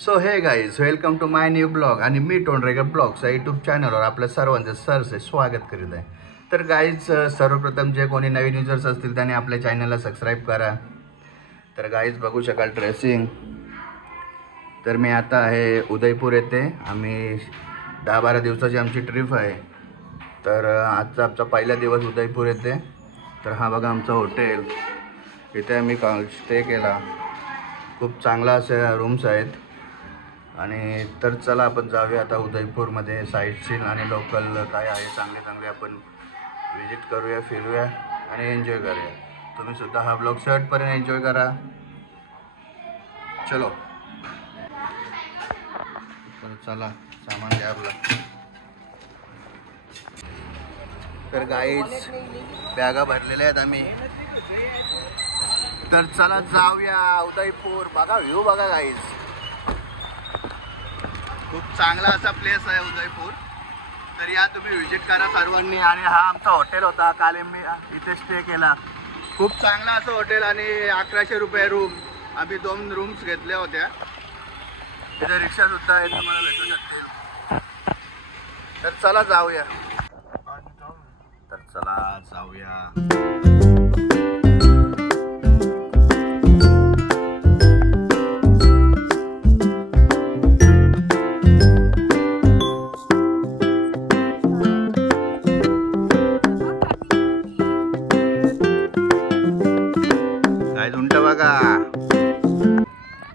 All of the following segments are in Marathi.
So hey guys welcome to my new blog आणि मी टोंडरेकर ब्लॉग्स या यूट्यूब चॅनलवर आपल्या सर्वांचं सरसे स्वागत करीत आहे. तर गाईज सर्वप्रथम जे कोणी नवीन युजर्स असतील त्यांनी आपल्या चॅनलला सबस्क्राईब करा. तर गाईज बघू शकाल ड्रेसिंग. तर मी आता आहे उदयपूर येथे. आम्ही 10-12 दिवसाची आमची ट्रिप आहे. तर आजचा आमचा पहिला दिवस उदयपूर येथे. तर हा बघा आमचा हॉटेल. इथे आम्ही काल स्टे केला. खूप चांगला असे रूम्स आहेत. आणि तर चला आपण जाऊया आता उदयपूरमध्ये साईट सीन आणि लोकल काय आहे चांगले चांगले आपण विजिट करूया, फिरूया आणि एन्जॉय करूया. तुम्ही सुद्धा हा ब्लॉग शेवटपर्यंत एन्जॉय करा. चलो तर चला सामान घ्या आपलं. तर गाईज बॅगा भरलेल्या आहेत आम्ही. तर चला जाऊया उदयपूर. बघा व्ह्यू बघा गाईज. खूप चांगला असा प्लेस आहे उदयपूर. तर या तुम्ही विजिट करा सर्वांनी. आणि हा आमचा हॉटेल होता. काल मी इथे स्टे केला. खूप चांगला असं हॉटेल आणि 1100 रुपये रूम. आम्ही 2 रूम्स घेतल्या होत्या. इथे रिक्षा सुद्धा आहे, तुम्हाला भेटू शकतील. तर चला जाऊया. तर चला जाऊया.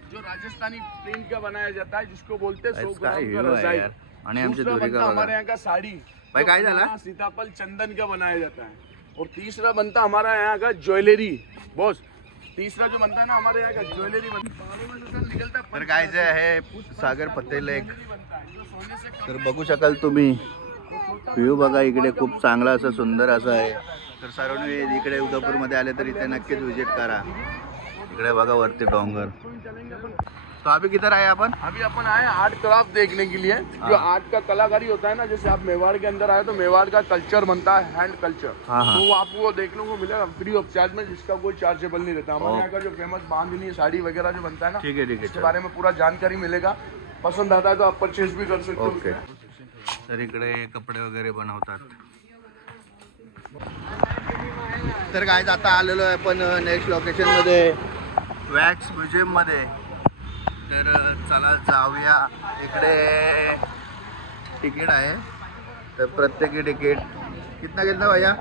जो राजस्थानी प्रिंट का बनाया जाता है जिसको बोलते हैं 100 ग्राम का रजाई. दूसरा बनता हमारे यहाँ का साड़ी. भाई काय झाला? सीताफल चंदन का बनाया जाता है. और तीसरा बनता हमारा यहाँ का ज्वेलरी. बॉस तीसरा जो बनता है ना हमारे यहाँ का ज्वेलरी बनता है. तर काय जे आहे सागर पत्ते लेक. तर बघू शकाल तुम्ही व्ह्यू बघा. इकडे खूप चांगला असं सुंदर असं आहे. तर सर्वांनी इकडे उदयपूरमध्ये आले तर इथे नक्कीच विजिट करा. इकडे बघा वरती डोंगर. तो अभी किधर आए अपन? अभी अपन आए आर्ट क्राफ्ट देखने के लिए. जो आर्ट का कलाकारी होता है ना, जैसे आप मेवाड़ के अंदर आए तो मेवाड़ का कल्चर बनता है, हैंड कल्चर. तो आपको देखने को मिलेगा फ्री ऑफ चार्ज में, जिसका कोई चार्जेबल नहीं रहता. हमारे यहाँ का जो फेमस बांधनी साड़ी वगैरह जो बनता है ना, ठीक है इसके बारे में पूरा जानकारी मिलेगा. पसंद आता है तो आप परचेज भी कर सकते हो. ओके. तर इकडे कपडे वगैरे बनवतात. तर गाईज आता आलेलो आहे आपण नेक्स्ट लोकेशन मध्ये, वॅक्स म्युझियम मध्ये. तर चला जाऊया. इकडे तिकीट आहे. तर प्रत्येकी तिकीट कितना भैया?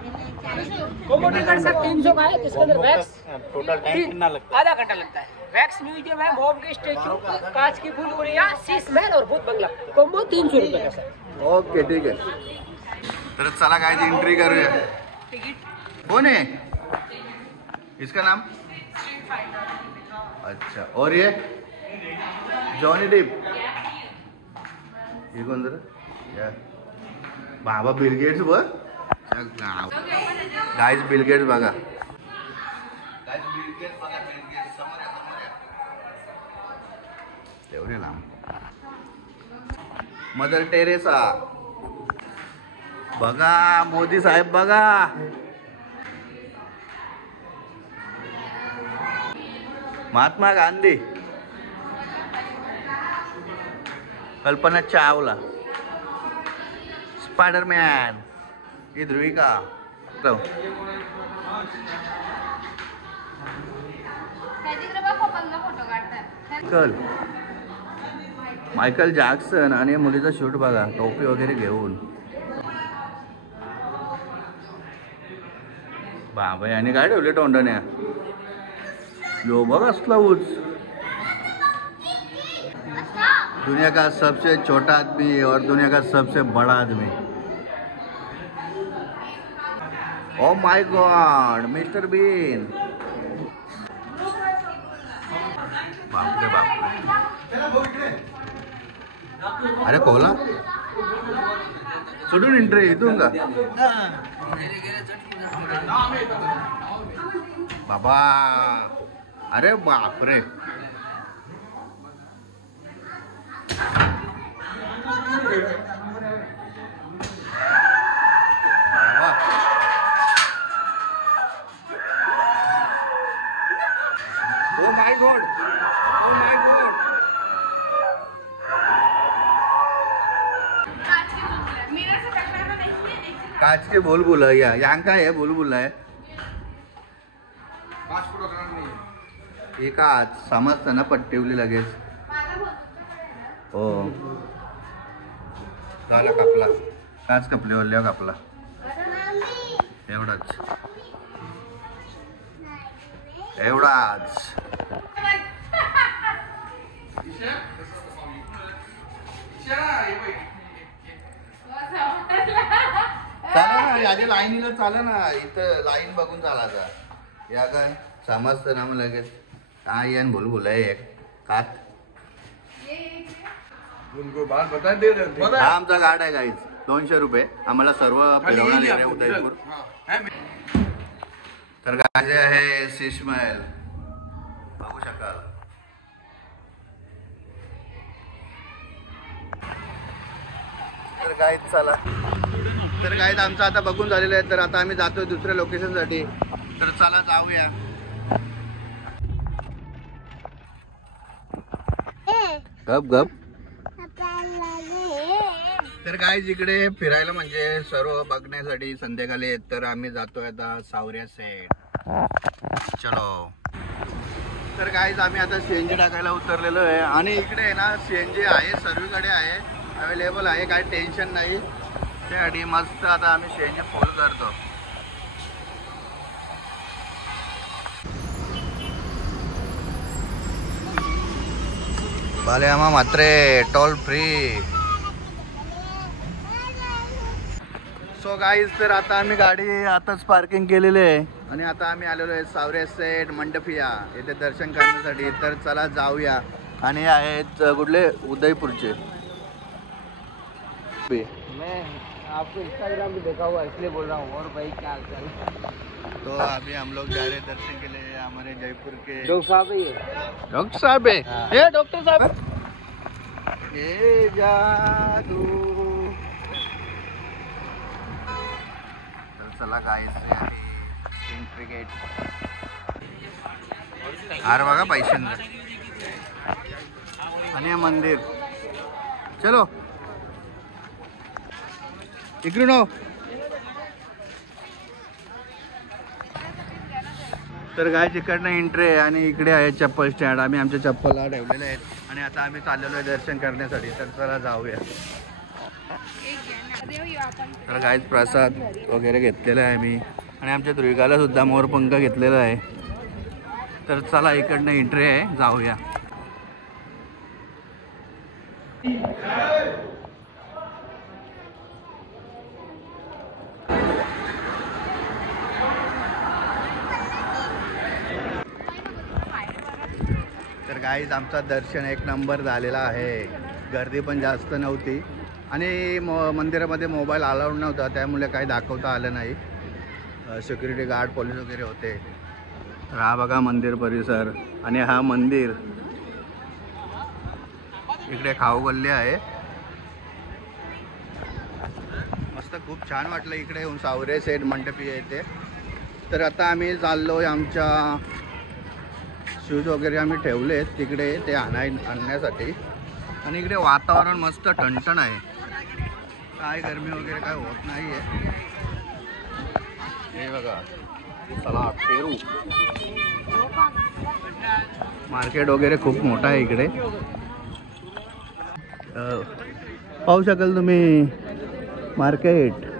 कॉम्बो टिकट सर 300 का है. इसके अंदर वैक्स टोटल टाइम कितना लगता है? आधा घंटा लगता है. वैक्स म्यूजियम है, मॉब के स्टैचू, कांच की फुलवरियां, शीश महल और भूत बंगला. कॉम्बो 300 रुपए का सर. ओके ठीक आहे. तर चला गाईज एंट्री करूया. कौन है इसका नाम? अच्छा. और ये जॉनी डिप. ये कौन जरा बाबा बिल गेट्स. वर गाइस बिल गेट्स बघा. एवढे लांब. मदर टेरेसा बघा. मोदी साहेब बघा. महात्मा गांधी, कल्पना चावला, स्पायडरमॅन, ही ध्रुविका. Michael Jackson. आणि मुलीचा शूट बघा, टोपी वगैरे घेऊन. बाबा याने काय ठेवले तोंडाने. यो बघ असला उच. दुनिया का सबसे छोटा आदमी और दुनिया का सबसे बड़ा आदमी. Oh my God, mister Bean. बाप रे बाप. अरे कोला सोडून एंट्री इथून का बाबा. अरे बापरे. Oh my god! Oh my god! काच के भूलभुलैया यहाँ काय आहे भूलभुलैया हे काच समजतं ना पट्टीवली लगेच हो झाला कापला काच कपले वल्ल्या कापला एवढाच चला ना याच्या लाईनीला चाला ना इथं लाईन बघून चाला आता या काय समजतं ना मग लगेच काय यान भूलभुल आहे एक कात उनको बात बता दे रहे थे हा आमचा गाड आहे गाईज 200 रुपये आम्हाला सर्व फिरवणार आहे उदयपूर तर गाजे आहे शीश महल बघू शकाल तर गाईज चला तर गाईज आमचं आता बघून झालेलं आहे तर आता आम्ही जातोय दुसऱ्या लोकेशनसाठी तर चला जाऊया गप गप तर गाईज इकडे फिरायला म्हणजे सर्व बघण्यासाठी संध्याकाळी येत तर आम्ही जातोय आता सावऱ्या सेट चलो तर गाईज आम्ही आता सीएनजी टाकायला उतरलेलो आहे आणि इकडे आहे ना सीएनजी आहे सर्वीकडे आहे अवेलेबल आहे काही टेन्शन नाही त्यासाठी मस्त आता आम्ही सीएनजी फुल करतो बालेआमा मात्रे टोल फ्री सो गाईज तर आता आम्ही गाडी आताच पार्किंग केलेली आहे आणि आता आम्ही आलेलो आहे सावरे सेट मंडपिया येथे दर्शन करण्यासाठी तर चला जाऊया आणि आहेत कुठले उदयपूरचे मैं आपको इंस्टाग्राम पे देखा हुआ इसलिए बोल रहा हूँ और भाई क्या हालचाल तो अभी हम लोग जा रहे हैं दर्शन के लिए हमारे जयपुर के डॉक्टर साहब है ये डॉक्टर साहब है हाँ। ये डॉक्टर साहब ये जादू तर चला गाईस एंट्री गेट हार बघा पैशांचं आणि हे मंदिर चलो इकडून हो तर गाय इकडनं एंट्री आहे आणि इकडे आहे चप्पल स्टँड आम्ही आमच्या चप्पलला ठेवलेले आहेत आणि आता आम्ही चाललेलो आहे दर्शन करण्यासाठी तर चला जाऊया तर गायच प्रसाद वगैरे घेतलेला आहे मी आणि आमच्या ध्रुविकाला सुद्धा मोरपंख घेतलेला आहे तर चला इकडनं एंट्री आहे जाऊया तर गाईज आमचा दर्शन एक नंबर झालेला आहे गर्दी पण जास्त नव्हती आणि मंदिरामध्ये मोबाईल अलाउड नव्हता त्यामुळे काही दाखवता आलं नाही सिक्युरिटी गार्ड पोलीस वगैरे होते तर हा बघा मंदिर परिसर आणि हा मंदिर इकडे खाऊ गल्ली आहे मस्त खूप छान वाटलं इकडे येऊन सावरे सेट मंडपी येते तर आता आम्ही चाललोय आमच्या शूज वगैरे आम्ही ठेवले आहेत तिकडे ते आणण्यासाठी आणि इकडे वातावरण मस्त ठणठण आहे काय गरमी वगैरे काय होत नाही आहे हे बघा चला पेरू मार्केट वगैरे खूप मोठं आहे इकडे पाहू शकाल तुम्ही मार्केट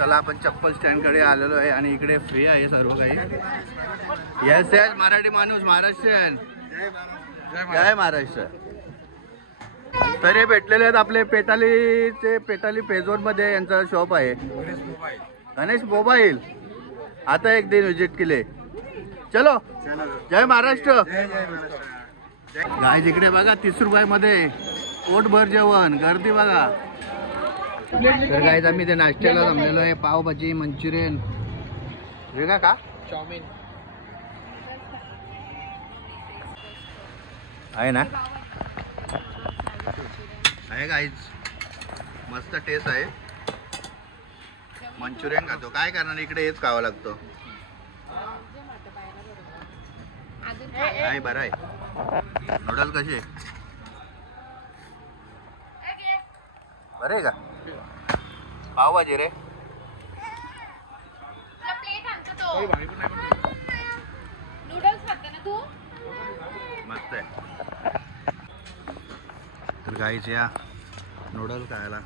चला आपण चप्पल स्टँडकडे आलेलो आहे आणि इकडे फ्री आहे सर्व काही येस येस मराठी माणूस महाराष्ट्रीयन जय महाराष्ट्र तर हे भेटलेले आहेत आपले पेटाली पेजोन मध्ये यांचा शॉप आहे गणेश मोबाईल आता एक दिन विजिट केले चलो जय महाराष्ट्र गाय तिकडे बघा 30 रुपयामध्ये पोटभर जेवण गर्दी बघा तर गाईज आम्ही ते नाश्त्याला जमलेलो आहे पावभाजी मंचुरियन वेगळा का चाउमीन आहे ना आहे गाईज मस्त टेस्ट आहे मंचुरियन खातो काय करणार इकडे हेच खावं लागतो आहे बरं आहे नूडल कसे बरं आहे का पावभाजी रे. नूडल्स खाते ना तू. मस्त आहे. तर गाईच या नूडल्स खायला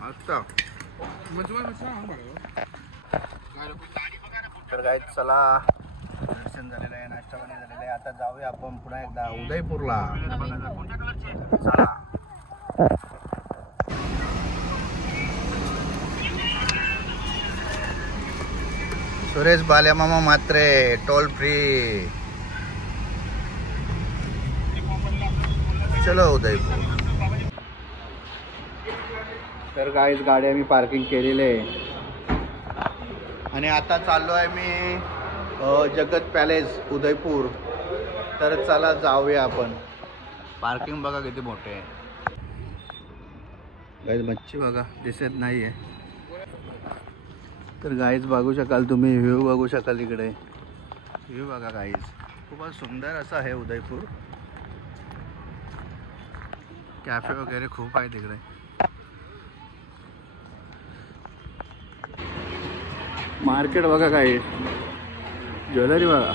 मस्त. तर गाईच चला, दर्शन झालेलं आहे, नाश्ता पाणी झालेलं आहे. आता जाऊया आपण पुन्हा एकदा उदयपूरला. चला. सुरेश बालेमामा मात्रे टोल फ्री. चलो उदयपूर. तर गाईच गाडी आम्ही पार्किंग केलेली आहे आणि आता चाललो आहे मी जगत पॅलेस उदयपूर. तर चला जाऊया आपण. पार्किंग बघा किती मोठे आहे. गाईज मच्छी बघा दिसत नाही आहे. तर गाईज बघू शकाल तुम्ही, व्ह्यू बघू शकाल इकडे. व्ह्यू बघा गाईज, खूपच सुंदर असं आहे उदयपूर. कॅफे वगैरे खूप आहे तिकडे. मार्केट बघा काय, ज्वेलरी बघा.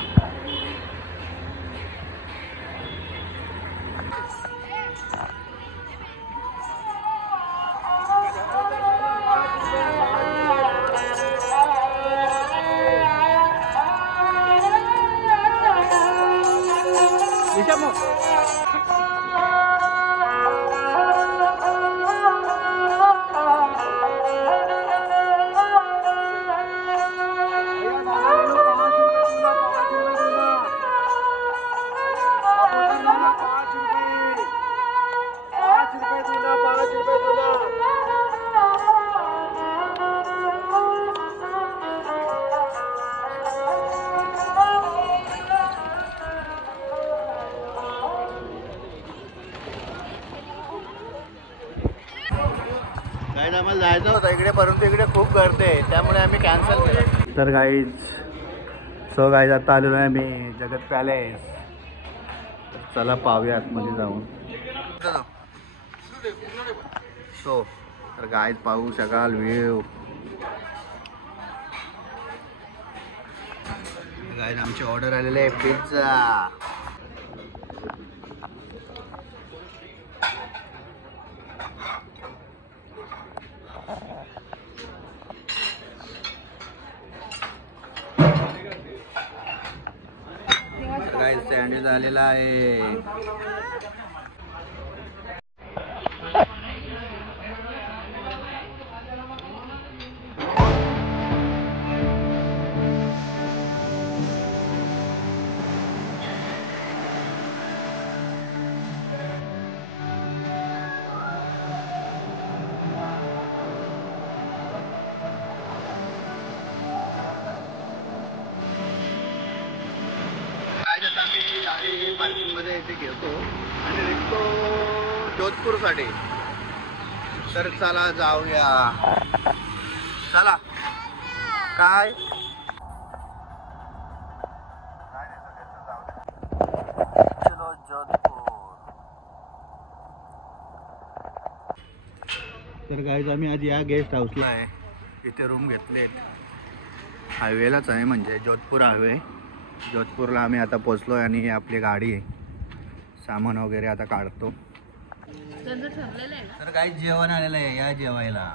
आम्हाला जायचं होतं इकडे, परंतु इकडे खूप गर्दी आहे, त्यामुळे आम्ही कॅन्सल केलं. तर गाईज गाईज आता आलेलो आहे मी जगत पॅलेस. चला पाहूया आतमध्ये जाऊन. तर गाईज पाहू शकाल व्ह्यू. गाईज आमची ऑर्डर आलेली आहे पिझ्झा. गाईज सँडविच आलेला आहे. मध्ये इथे घेतो आणि निघतो जोधपूरसाठी. तर चला जाऊया. चला. काय चलो जोधपूर. तर गाईज आम्ही आज या गेस्ट हाऊसला आहे, इथे रूम घेतलेत. हायवेलाच आहे, म्हणजे जोधपूर हायवे. जोधपूरला आम्ही आता पोचलो आहे आणि ही आपली गाडी आहे. सामान वगैरे आता काढतो. तर काही जेवण आलेलं आहे, या जेवायला.